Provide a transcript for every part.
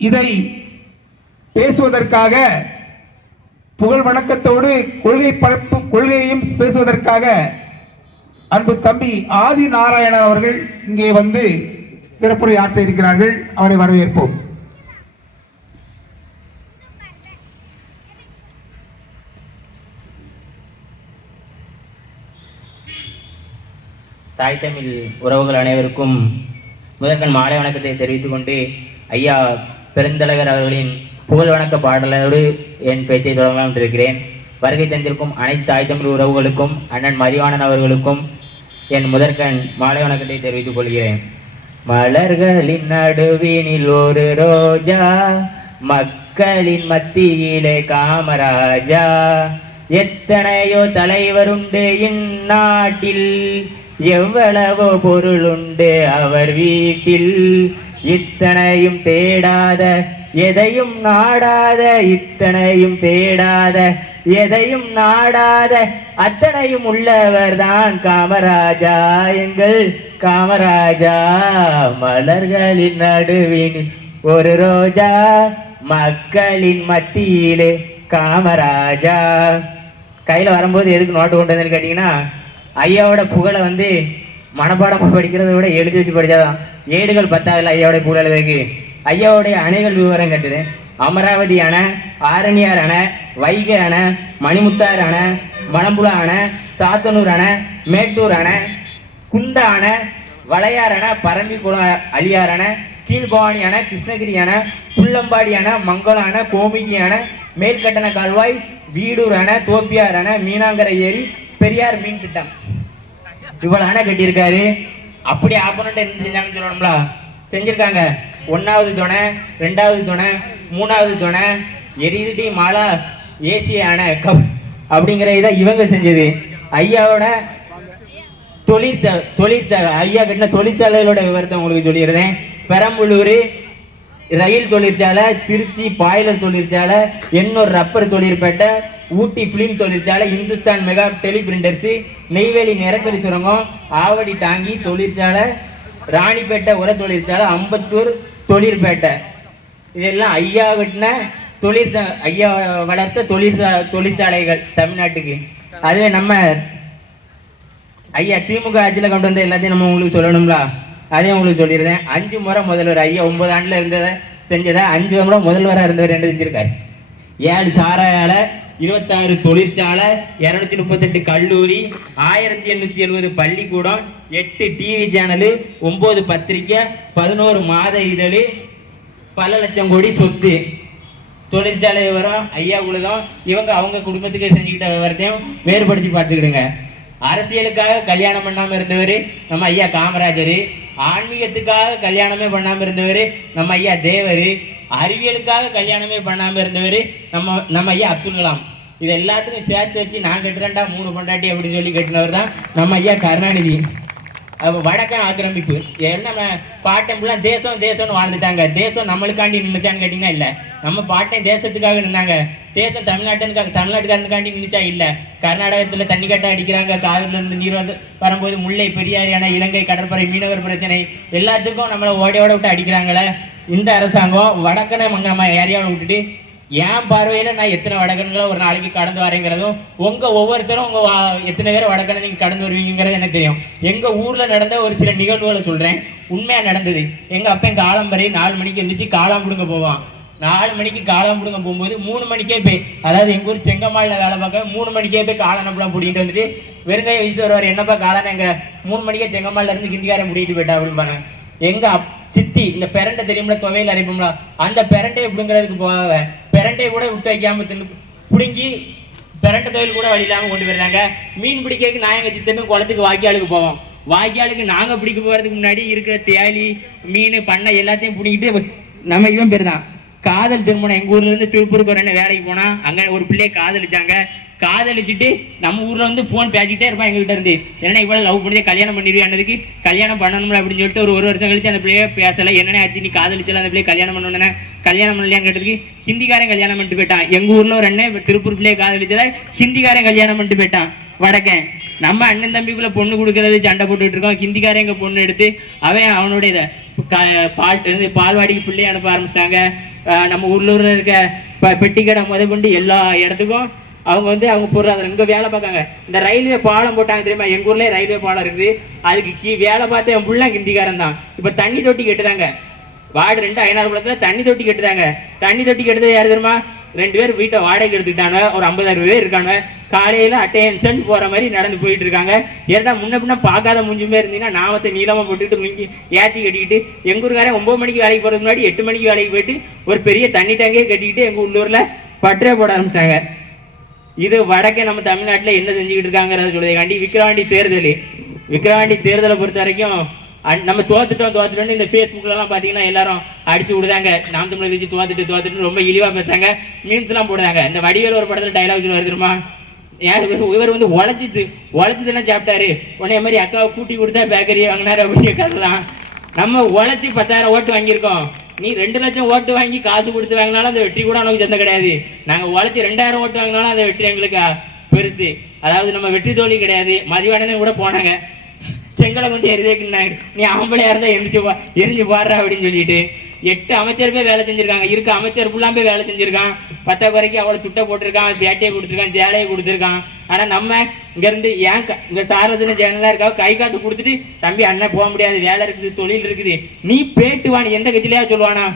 இதை பேசுவதற்காக புகழ் வணக்கத்தோடு கொள்கை பரப்பு கொள்கையையும் பேசுவதற்காக அன்பு தம்பி ஆதி நாராயணன் அவர்கள் இங்கே வந்து சிறப்புரை ஆற்ற இருக்கிறார்கள். அவரை வரவேற்போம். தாய் தமிழ் உறவுகள் அனைவருக்கும் முதற்கண் மாலை வணக்கத்தை தெரிவித்துக் கொண்டு ஐயா பெருந்தலைவர் அவர்களின் புகழ் வணக்க பாடலோடு என் பேச்சை தொடங்கலாம் என்றிருக்கிறேன் வருகை தந்திருக்கும் அனைத்து தாய் தமிழ் உறவுகளுக்கும் அண்ணன் மதிவாணன் அவர்களுக்கும் என் முதற்கண் மாலை வணக்கத்தை தெரிவித்துக் கொள்கிறேன். மலர்களின் நடுவினில் ஒரு ரோஜா மக்களின் மத்தியிலே காமராஜா. எத்தனையோ தலைவருண்டு இந்நாட்டில் எவ்வளவோ பொருள் உண்டு அவர் வீட்டில். இத்தனையும் தேடாத எதையும் நாடாத இத்தனையும் தேடாத எதையும் நாடாத அத்தனையும் உள்ளவர் தான் காமராஜா எங்கள் காமராஜா. மலர்களின் நடுவின் ஒரு ரோஜா மக்களின் மத்தியிலே காமராஜா. கையில் வரும்போது எதுக்கு நோட்டு கொண்டு வந்தேன்னு கேட்டிங்கன்னா ஐயாவோட புகழை வந்து மனப்பாடம் படிக்கிறத விட எழுதி வச்சு படித்தாதான் ஏடுகள் பத்தாவில்ல ஐயாவோட புகழதுக்கு ஐயாவுடைய அணைகள் விவரம் கட்டுது அமராவதி அணை ஆரணியார் அணை வைகை அணை மணிமுத்தார் அணை மணம்புழா அணை சாத்தனூர் அணை மேட்டூர் அணை குந்த அணை வளையார் அணை பரம்பிக்குளம் அலியார் அணை கீழ்பவானி அணை கிருஷ்ணகிரி அணை புள்ளம்பாடி அணை மங்களம் அணை கோமிகி அணை மேற்கட்டண கால்வாய் வீடூர் அணை தோப்பியார் அணை மீனாங்கரை ஏரி பெரியார் மீன் திட்டம். இவ்வளவு அணை கட்டியிருக்காரு. அப்படி ஆப்போனண்ட் என்ன செஞ்சாங்கன்னு சொல்லணும்ல? செஞ்சிருக்காங்க. ஒன்னாவது துணை ரெண்டாவது துணை மூணாவது துணை எரியுடி மாலா ஏசிய அணை கப் அப்படிங்கிற இதை இவங்க செஞ்சது. ஐயாவோட தொழிற்சா தொழிற்சாலை ஐயா கட்டின தொழிற்சாலைகளோட விவரத்தை உங்களுக்கு சொல்லிடுறேன். பெரம்பலூர் ரயில் தொழிற்சாலை திருச்சி பாய்லர் தொழிற்சாலை எண்ணூர் ரப்பர் தொழிற்பேட்டை ஊட்டி ஃபிலிம் தொழிற்சாலை இந்துஸ்தான் மெகா டெலிபிரிண்டர்ஸ் நெய்வேலி நிறக்கரி சுரங்கம் ஆவடி டாங்கி தொழிற்சாலை ராணிப்பேட்டை உர தொழிற்சாலை அம்பத்தூர் தொழிற்பேட்டை. இதெல்லாம் ஐயா வெட்டின தொழிற்சா ஐயா வளர்த்த தொழிற்சா தொழிற்சாலைகள் தமிழ்நாட்டுக்கு. அதுவே நம்ம ஐயா திமுக ஆட்சியில் கொண்டு வந்த எல்லாத்தையும் நம்ம உங்களுக்கு சொல்லணும்ல? அதையும் உங்களுக்கு சொல்லியிருந்தேன். அஞ்சு முறை முதல்வர் ஐயா ஒன்பது ஆண்டில் இருந்ததை செஞ்சதை அஞ்சு முறை முதல்வராக இருந்தவர் என்ன செஞ்சிருக்காரு? ஏழு சாராயால இருபத்தாறு தொழிற்சாலை இரநூத்தி முப்பத்தெட்டு கல்லூரி ஆயிரத்தி எண்ணூத்தி எழுபது பள்ளிக்கூடம் எட்டு டிவி சேனலு ஒன்பது பத்திரிக்கை பதினோரு மாத இதழ் பல லட்சம் கோடி சொத்து. தொழிற்சாலை விவரம் ஐயா உலகம் இவங்க அவங்க குடும்பத்துக்கு செஞ்சுக்கிட்ட விவரத்தையும் வேறுபடுத்தி பார்த்துக்கிடுங்க. அரசியலுக்காக கல்யாணம் பண்ணாமல் இருந்தவர் நம்ம ஐயா காமராஜர் ஆன்மீகத்துக்காக கல்யாணமே பண்ணாமல் இருந்தவர் நம்ம ஐயா தேவர் அறிவியலுக்காக கல்யாணமே பண்ணாமல் இருந்தவர் நம்ம நம்ம ஐயா அப்துல் கலாம். இது எல்லாத்துக்கும் சேர்த்து வச்சு நான் கட்டுறேன்டா மூணு பொண்டாட்டி அப்படின்னு சொல்லி கட்டினவர் தான் நம்ம ஐயா கருணாநிதி. வடக்கன் ஆக்கிரமிப்பு. என்ன பாட்டம்லாம் ஃபுல்லாக தேசம் தேசம்னு வாழ்ந்துட்டாங்க. தேசம் நம்மளுக்காண்டி நின்றுச்சான்னு கேட்டிங்கன்னா இல்லை. நம்ம பாட்டன் தேசத்துக்காக நின்னாங்க. தேசம் தமிழ்நாட்டுக்காக தமிழ்நாட்டுக்காரனுக்காண்டி நின்றுச்சா இல்லை. கர்நாடகத்தில் தண்ணி கட்ட அடிக்கிறாங்க. காவிரில இருந்து நீர் வந்து வரும்போது முல்லை பெரியார் என இலங்கை கடற்படை மீனவர் பிரச்சனை. எல்லாத்துக்கும் நம்மளை ஓடையோட விட்டு அடிக்கிறாங்களே. இந்த அரசாங்கம் வடக்கனை நம்ம ஏரியாவில் விட்டுட்டு என் பார்வையில நான் எத்தனை வடகன்களை ஒரு நாளைக்கு கடந்து வரேங்கிறதும் உங்க ஒவ்வொருத்தரும் உங்க வா- எத்தனை பேர் வடகனை நீங்க கடந்து வருவீங்கிறது எனக்கு தெரியும். எங்க ஊர்ல நடந்த ஒரு சில நிகழ்வுகளை சொல்றேன். உண்மையா நடந்தது. எங்க அப்பன் ஆலம்பரை நாலு மணிக்கு எழுந்திரிச்சு காளாம் பிடுங்க போவான். நாலு மணிக்கு காளாம் பிடுங்க போகும்போது மூணு மணிக்கே போய் அதாவது எங்க ஊர் செங்கம்மாளில் வேலை பார்க்க மூணு மணிக்கே போய் காளானப்பெல்லாம் பிடிக்கிட்டு வந்துட்டு வெறுங்கையை வச்சுட்டு வருவார். என்னப்பா காளான எங்க? மூணு மணிக்கே செங்கம்மாயிலேருந்து ஹிந்திக்காரன் பிடிக்கிட்டு போயிட்டா அப்படிம்பாங்க எங்க அப்- சித்தி இந்த பெரண்டை தெரியும்ல துவையில் அரைப்போம்ல? அந்த பெரண்டை பிடுங்கிறதுக்கு போக பெரண்டை கூட விட்டு வைக்காம தின்னு பிடுங்கி பெரண்டை தொழில் கூட வழி இல்லாமல் கொண்டு போயிருந்தாங்க மீன் பிடிக்கிறதுக்கு நான் எங்கள் சித்தமே குளத்துக்கு வாய்க்காலுக்கு போவோம். வாய்க்காலுக்கு நாங்கள் பிடிக்க போகிறதுக்கு முன்னாடி இருக்கிற தேலி மீன் பண்ணை எல்லாத்தையும் பிடிங்கிட்டு நம்ம இவன் பேர் தான். காதல் திருமணம் எங்கள் ஊர்லேருந்து திருப்பூருக்கு வரேன்னு வேலைக்கு போனால் அங்கே ஒரு பிள்ளையை காதலிச்சாங்க. காதலிச்சுட்டு நம்ம ஊரில் வந்து ஃபோன் பேசிக்கிட்டே இருப்பான் எங்ககிட்ட இருந்து. என்ன இவ்வளோ லவ் பண்ணி கல்யாணம் பண்ணிடுவேன்னதுக்கு கல்யாணம் பண்ணணும்ல அப்படின்னு சொல்லிட்டு ஒரு ஒரு வருஷம் கழிச்சு அந்த பிள்ளைய பேசலை. என்னென்ன ஆச்சு நீ காதலிச்சல அந்த பிள்ளையை கல்யாணம் பண்ணணும்னே? கல்யாணம் பண்ணலையான்னு கேட்டதுக்கு ஹிந்திக்காரன் கல்யாணம் பண்ணிட்டு போயிட்டான். எங்கள் ஊரில் ஒரு அண்ணன் திருப்பூர் பிள்ளையை காதலிச்சதை ஹிந்திக்காரன் கல்யாணம் பண்ணிட்டு போயிட்டான். வடக்கன் நம்ம அண்ணன் தம்பிக்குள்ளே பொண்ணு கொடுக்கறது சண்டை போட்டுட்டு இருக்கோம். ஹிந்திக்காரன் எங்கள் பொண்ணு எடுத்து அவன் அவனுடைய இதை பால் இது பால்வாடிக்கு பிள்ளையை அனுப்ப ஆரம்பிச்சிட்டாங்க. நம்ம உள்ளூரில் இருக்க ப பெட்டிக்கடை முத கொண்டு எல்லா இடத்துக்கும் அவங்க வந்து அவங்க பொருளாதாரம் இங்கே வேலை பார்க்காங்க. இந்த ரயில்வே பாலம் போட்டாங்க தெரியுமா? எங்கள் ஊர்லேயே ரயில்வே பாலம் இருக்குது. அதுக்கு கீ வேலை பார்த்து என் புள்ள ஹிந்திக்காரன் தான். இப்போ தண்ணி தொட்டி கெட்டுதாங்க. வார்டு ரெண்டு ஐநாறு குளத்தில் தண்ணி தொட்டி கெட்டுதாங்க. தண்ணி தொட்டி கெட்டது யார் தெரியுமா? ரெண்டு பேர் வீட்டை வாடகைக்கு எடுத்துக்கிட்டாங்க. ஒரு ஐம்பதாயிரம் பேர் இருக்காங்க. காலையில் அட்டென்ஷன் போகிற மாதிரி நடந்து போயிட்டு இருக்காங்க. ஏன்னா முன்ன பின்ன பார்க்காத முஞ்சுமே இருந்தீங்கன்னா நாமத்தை நீளமாக போட்டுக்கிட்டு முங்கி ஏற்றி கட்டிக்கிட்டு எங்கள் ஊருக்காரன் ஒம்பது மணிக்கு வேலைக்கு போகிறதுக்கு முன்னாடி எட்டு மணிக்கு வேலைக்கு போயிட்டு ஒரு பெரிய தண்ணி டேங்கே கட்டிக்கிட்டு எங்கள் உள்ளூரில் பட்டறை போட ஆரம்பிச்சிட்டாங்க. இது வடக்கே நம்ம தமிழ்நாட்டில் என்ன செஞ்சுக்கிட்டு இருக்காங்கிறத சொல்லுறதுக்காண்டி விக்கிரவாண்டி தேர்தல். விக்கிரவாண்டி தேர்தலை பொறுத்த வரைக்கும் நம்ம தோத்துட்டோம் தோத்துட்டோம்னு இந்த ஃபேஸ்புக்லலாம் பார்த்தீங்கன்னா எல்லாரும் அடிச்சு விடுதாங்க. நாம் தமிழர் வச்சு தோத்துட்டு தோத்துட்டு ரொம்ப இழிவாக பேசுறாங்க. மீம்ஸ்லாம் போடுறாங்க. இந்த வடிவேல் ஒரு படத்தில் டைலாக் சொல்லி வருதுமா யார் இவர்? வந்து உழைச்சிது உழைச்சதெல்லாம் சாப்பிட்டாரு? உடனே மாதிரி அக்காவை கூட்டி கொடுத்தா பேக்கரியை வாங்கினாரு அப்படின்னு கதை தான் நம்ம உழைச்சி பத்தாயிரம் ஓட்டு வாங்கியிருக்கோம். நீ ரெண்டு லட்சம் ஓட்டு வாங்கி காசு கொடுத்து வாங்கினாலும் அந்த வெற்றி கூட உனக்கு சொந்தம் கிடையாது. நாங்கள் உழைச்சி ரெண்டாயிரம் ஓட்டு வாங்கினாலும் அந்த வெற்றி எங்களுக்கு பெருசு. அதாவது நம்ம வெற்றி தோல்வி கிடையாது. மதிவாடனே கூட போனாங்க. செங்கலை கொண்டு எரிதேக்குன்னாங்க நீ ஆம்பளையாக இருந்தால் எரிஞ்சு பா எரிஞ்சு பாடுறா அப்படின்னு சொல்லிட்டு. எட்டு அமைச்சர் போய் வேலை செஞ்சிருக்காங்க. இருக்க அமைச்சர் ஃபுல்லாக போய் வேலை செஞ்சிருக்கான். பத்த குறைக்கு அவ்வளோ துட்டை போட்டிருக்கான் பேட்டையை கொடுத்துருக்கான் சேலையை கொடுத்துருக்கான். ஆனா நம்ம இங்க இருந்து ஏன் இங்கே இங்க சாரதின ஜெயலலிதா இருக்கா கை காசு கொடுத்துட்டு தம்பி அண்ணன் போக முடியாது வேலை இருக்குது தொழில் இருக்குது. நீ பேட்டு வாணி எந்த கட்சியிலையா சொல்லுவானா?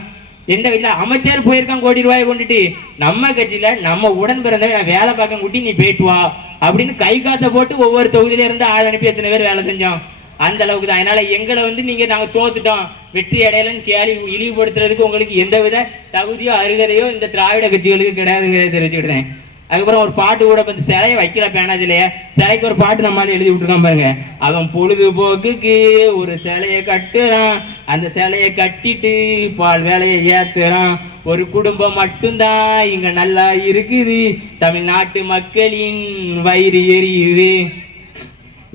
எந்த கட்சியில? அமைச்சர் போயிருக்கான் கோடி ரூபாயை கொண்டுட்டு. நம்ம கட்சியில நம்ம உடன் பிறந்தவன் நான் வேலை பார்க்க கூட்டி நீ போயிட்டு வா. அப்படின்னு கை காசை போட்டு ஒவ்வொரு தொகுதியில இருந்து ஆள் அனுப்பி எத்தனை பேர் வேலை செஞ்சோம் அந்த அளவுக்கு தான். அதனால எங்களை வந்து நீங்க நாங்க தோத்துட்டோம். வெற்றி அடையலன்னு கேள்வி இழிவுபடுத்துறதுக்கு உங்களுக்கு எந்தவித தகுதியோ அருகதையோ இந்த திராவிட கட்சிகளுக்கு கிடையாதுங்கிறத தெரிவிச்சுக்கிட்டேன் அதுக்கப்புறம் ஒரு பாட்டு கூட இப்போ சிலையை வைக்கல பேனாதிலேயே சிலைக்கு ஒரு பாட்டு நம்மளால எழுதி விட்டுருக்கோம் பாருங்க. அவன் பொழுதுபோக்குக்கு ஒரு சிலையை கட்டுறான். அந்த சிலையை கட்டிட்டு பால் வேலையை ஏத்துறான். ஒரு குடும்பம் மட்டும்தான் இங்க நல்லா இருக்குது. தமிழ்நாட்டு மக்களின் வயிறு எரியுது.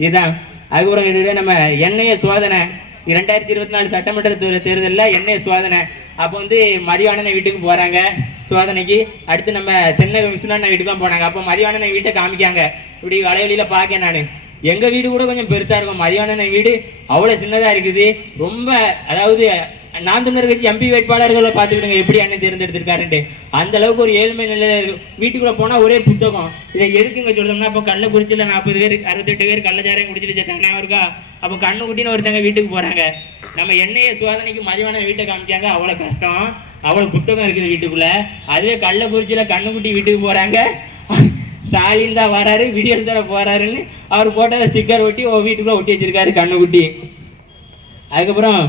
இதுதான் அதுக்கப்புறம் என்னுடைய நம்ம எண்ணெய சோதனை. ரெண்டாயிரத்தி இருபத்தி நாலு சட்டமன்ற தேர்தலில் தேர்தல்ல எண்ணெய சோதனை. அப்போ வந்து மதிவானனை வீட்டுக்கு போகிறாங்க சோதனைக்கு. அடுத்து நம்ம தென்னக விஸ்வநாதன் வீட்டுக்கும் போனாங்க. அப்போ மதிவானனை வீட்டை காமிக்காங்க. இப்படி வலைவெளியில் பார்க்க நான். எங்கள் வீடு கூட கொஞ்சம் பெருசாக இருக்கும். மதிவானனை வீடு அவ்வளோ சின்னதாக இருக்குது. ரொம்ப அதாவது நாம் தமிழர் கட்சி எம்பி வேட்பாளர்களை பார்த்துக்கிடுங்க எப்படி அண்ணன் தேர்ந்தெடுத்திருக்காருன்ட்டு. அந்த அளவுக்கு ஒரு ஏழ்மை நிலையில இருக்கு. வீட்டுக்குள்ள போனா ஒரே புத்தகம். இதை எதுக்குங்க சொல்றோம்னா இப்போ கள்ளக்குறிச்சியில் நாற்பது பேர் அறுபத்தெட்டு பேர் கள்ளச்சாரம் குடிச்சிட்டு சேர்த்தாங்க இருக்கா? அப்போ கண்ணு குட்டின்னு ஒருத்தங்க வீட்டுக்கு போறாங்க. நம்ம எண்ணெயை சோதனைக்கு மதிவான வீட்டை காமிக்காங்க அவ்வளவு கஷ்டம். அவ்வளவு புத்தகம் இருக்குது வீட்டுக்குள்ள. அதுவே கள்ளக்குறிச்சியில் கண்ணுக்குட்டி வீட்டுக்கு போறாங்க. ஸ்டாலின் தான் வராரு வீடியோ தர போறாருன்னு அவர் போட்ட ஸ்டிக்கர் ஒட்டி ஓ வீட்டுக்குள்ள ஒட்டி வச்சிருக்காரு கண்ணுக்குட்டி அதுக்கப்புறம்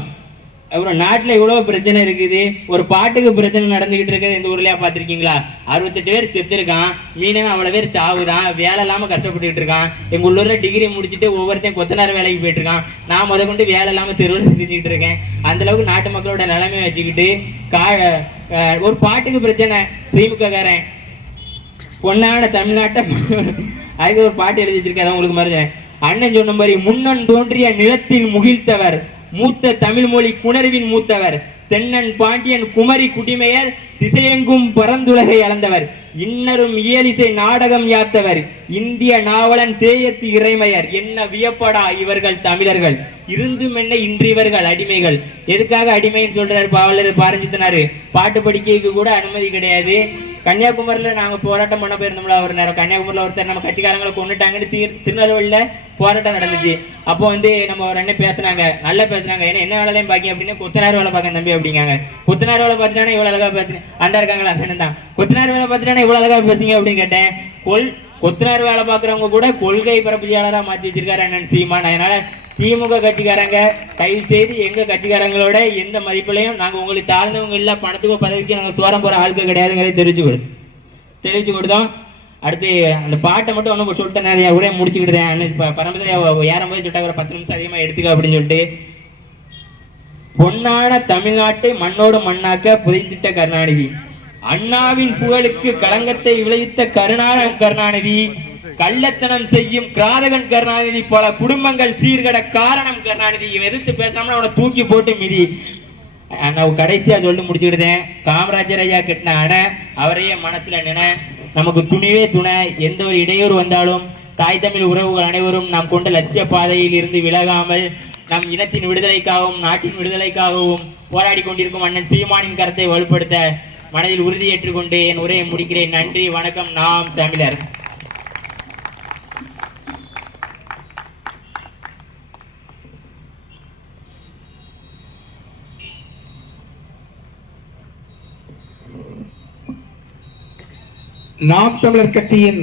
அப்புறம் நாட்டில் இவ்வளோ பிரச்சனை இருக்குது. ஒரு பாட்டுக்கு பிரச்சனை நடந்துகிட்டு இருக்குது இந்த ஊர்லயா பார்த்துருக்கீங்களா? அறுபத்தெட்டு பேர் செத்துருக்கான். மீனவன் அவ்வளோ பேர் சாவுதான். வேலை இல்லாமல் கஷ்டப்பட்டுக்கிட்டு இருக்கான். எங்கள் உள்ளூரில் டிகிரி முடிச்சுட்டு ஒவ்வொருத்தையும் கொத்தனார் வேலைக்கு போயிட்டு இருக்கான் நான் முத கொண்டு வேலை இல்லாமல் தெருவில் செஞ்சுக்கிட்டு இருக்கேன். அந்தளவுக்கு நாட்டு மக்களோட நிலைமை வச்சுக்கிட்டு கா ஒரு பாட்டுக்கு பிரச்சனை. திமுககாரன். பொன்னான தமிழ்நாட்டை அதுக்கு ஒரு பாட்டு எழுதி வச்சிருக்கேன் அதான் உங்களுக்கு மருந்தேன் அண்ணன் சொன்ன மாதிரி முன்னன் தோன்றிய நிலத்தில் முகிழ்த்தவர் மூத்த தமிழ் மொழி குணர்வின் மூத்தவர். தென்னன் பாண்டியன் குமரி குடிமையர் திசையெங்கும் பரந்துலகை அளந்தவர். இன்னரும் இயலிசை நாடகம் யாத்தவர். இந்திய நாவலன் தேயத்து இறைமையர். என்ன வியப்படா இவர்கள் தமிழர்கள். இருந்தும் என்ன இன்று இவர்கள் அடிமைகள். எதுக்காக அடிமைன்னு சொல்றாரு பாவலர் பாரஞ்சித்தனாரு. பாட்டு படிக்கைக்கு கூட அனுமதி கிடையாது. கன்னியாகுமரியில நாங்க போராட்டம் பண்ண போயிருந்தோம்ல ஒரு நேரம். கன்னியாகுமரியில ஒருத்தர் நம்ம கட்சிக்காரங்களை கொண்டுட்டாங்கன்னு தீர் திருநெல்வேலியில போராட்டம் நடந்துச்சு. அப்போ வந்து நம்ம ஒரு அண்ணன் பேசுனாங்க நல்லா பேசுனாங்க. ஏன்னா என்ன வேலையும் பாக்கி அப்படின்னு கொத்தனார் வேலை பார்க்க தம்பி அப்படிங்காங்க. கொத்தனார் வேலை பார்த்துட்டானே இவ்வளவு அழகா பேசுறேன் அண்டா இருக்காங்களா? அந்த அண்ணன் தான் கொத்தனார் வேலை பார்த்துட்டானே இவ்வளவு அழகா பேசுங்க அப்படின்னு கேட்டேன். கொல் கொத்தனார் வேலை பார்க்குறவங்க கூட கொள்கை பரப்புச்சியாளராக மாற்றி வச்சிருக்காரு அண்ணன் சீமான். அதனால திமுக கட்சிக்காரங்க தயவு செய்து எங்க கட்சிக்காரங்களோட எந்த மதிப்பிலையும் நாங்க உங்களுக்கு தாழ்ந்தவங்க இல்ல பணத்துக்கோ பதவிக்கு நாங்க சோரம் போற ஆளுக்கு கிடையாதுங்கிறத தெரிஞ்சு கொடு. தெரிவிச்சு கொடுத்தோம். அடுத்து அந்த பாட்டை மட்டும் ஒன்றும் சொல்லிட்டேன் நிறைய உரையை முடிச்சுக்கிட்டேன் அண்ணன் இப்போ பரம்பரை ஏறும் போது சொல்லிட்டா ஒரு பத்து நிமிஷம் அதிகமாக எடுத்துக்க அப்படின்னு சொல்லிட்டு. பொன்னான தமிழ்நாட்டை மண்ணோடு மண்ணாக்க புதைத்திட்ட கருணாநிதி. அண்ணாவின் புகழுக்கு களங்கத்தை விளைவித்த கருணா கருணாநிதி. கள்ளத்தனம் செய்யும் கிராதகன் கருணாநிதி பல குடும்பங்கள் சீர்கட காரணம் கருணாநிதி. எதிர்த்து பேசாமல் அவனை தூக்கி போட்டு மிதி. நான் கடைசியா சொல்லி முடிச்சுக்கிட்டேன் காமராஜர் ஐயா கட்டின அணை அவரையே மனசுல நினை. நமக்கு துணிவே துணை. எந்த ஒரு இடையூறு வந்தாலும் தாய் தமிழ் உறவுகள் அனைவரும் நாம் கொண்ட லட்சிய பாதையில் இருந்து விலகாமல் நம் இனத்தின் விடுதலைக்காகவும் நாட்டின் விடுதலைக்காகவும் போராடி கொண்டிருக்கும் அண்ணன் சீமானின் கருத்தை வலுப்படுத்த மனதில் உறுதியேற்றுக்கொண்டு என் உரையை முடிக்கிறேன். நன்றி வணக்கம். நாம் தமிழர். நாம் தமிழர் கட்சியின்